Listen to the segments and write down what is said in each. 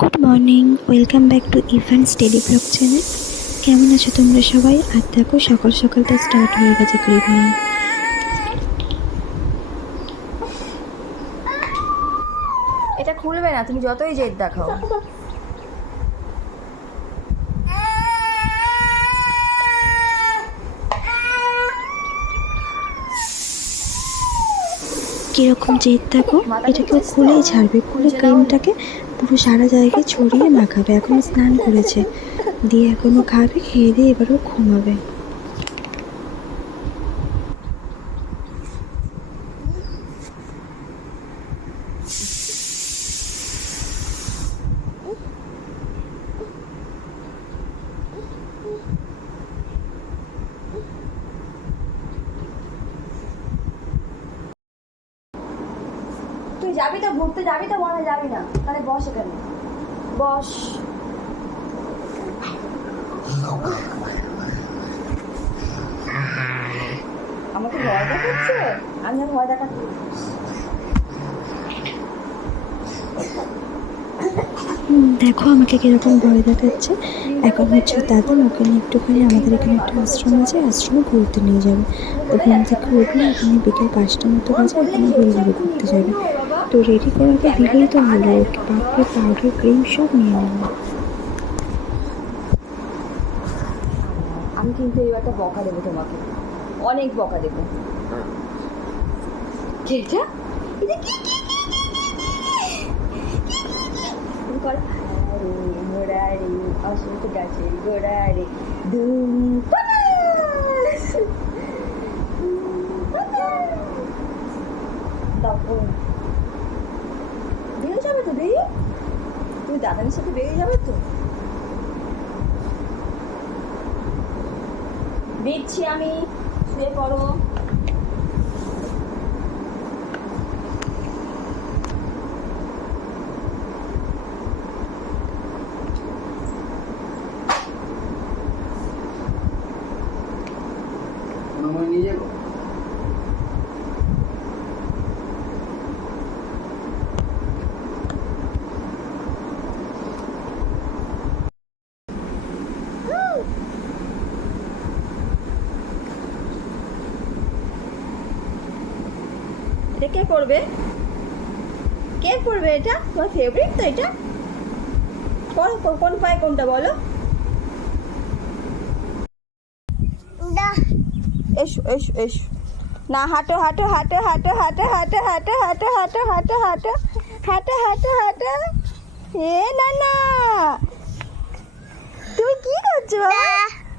Good morning, welcome back to Evans daily blog channel. কেমন আছো তোমরা সবাই? আর দেখো সকাল সকালটা স্টার্ট হয়ে গেছে ক্রিম নিয়ে। এটা খুলবে না, তুমি যতই জেদ দেখাও। কীরকম জেদ দেখো, এটাকেও খুলেই ছাড়বে। খুলে ক্রিমটাকে পুরো সারা জায়গায় ছড়িয়ে মাখাবে। এখন স্নান করেছে, দিয়ে এখনও খাবে, খেয়ে দিয়ে এবারও ঘুমাবে। তুই যাবি তো, ঘুরতে যাবি তো, মনে হয় যাবি না, তাহলে বস এখানে, বস। আমাকে ভয় দেখাচ্ছে, আমি আর ভয় দেখাচ্ছি। দেখো আমাকে কীরকম ভয় দেখাচ্ছে। এখন হচ্ছে দাদা ওকে নিয়ে একটুখানি আমাদের এখানে একটা আশ্রম আছে, আশ্রমে ঘুরতে নিয়ে যাবে। তো ঘুম থেকে উঠলে এখানে বিকেল 5টা মতো বাজে, এখানে ঘুরে ঘুরতে যাবে। তো রেডি করাকে দিলেই তো হলো, ওকে পাপড়ি পাউডার ক্রিম সব নিয়ে নেবে। আমি কিন্তু এবারটা বকা দেবো তোমাকে, অনেক বকা দেবো। এটা মোড়ারে অসুখ গাছের গোড়ারে ধুম বেরিয়ে যাবে তো, বেরিয়ে তুমি দাদানের সাথে বেরিয়ে যাবে তো। দিচ্ছি আমি, শুয়ে পড়ো। নিয়ে যাবো। এটা কে করবে? কে করবে? এটা তোমার ফেভারিট তো? এটা কোন পায় কোনটা বলো? এসো এসো এসো, না হাঁটো হাঁটো হাঁটো হাঁটো হাঁটো হাঁটো হাঁটো হাঁটো হাঁটো হাঁটো হাঁটো হাঁটো হাঁটো হাঁটো। এ না না, তুমি কি করছো বাবা?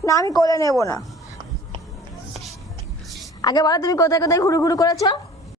না আমি কোলে নেবো না। আগে বলো তুমি কোথায় কোথায় ঘুরু ঘুরু করেছো?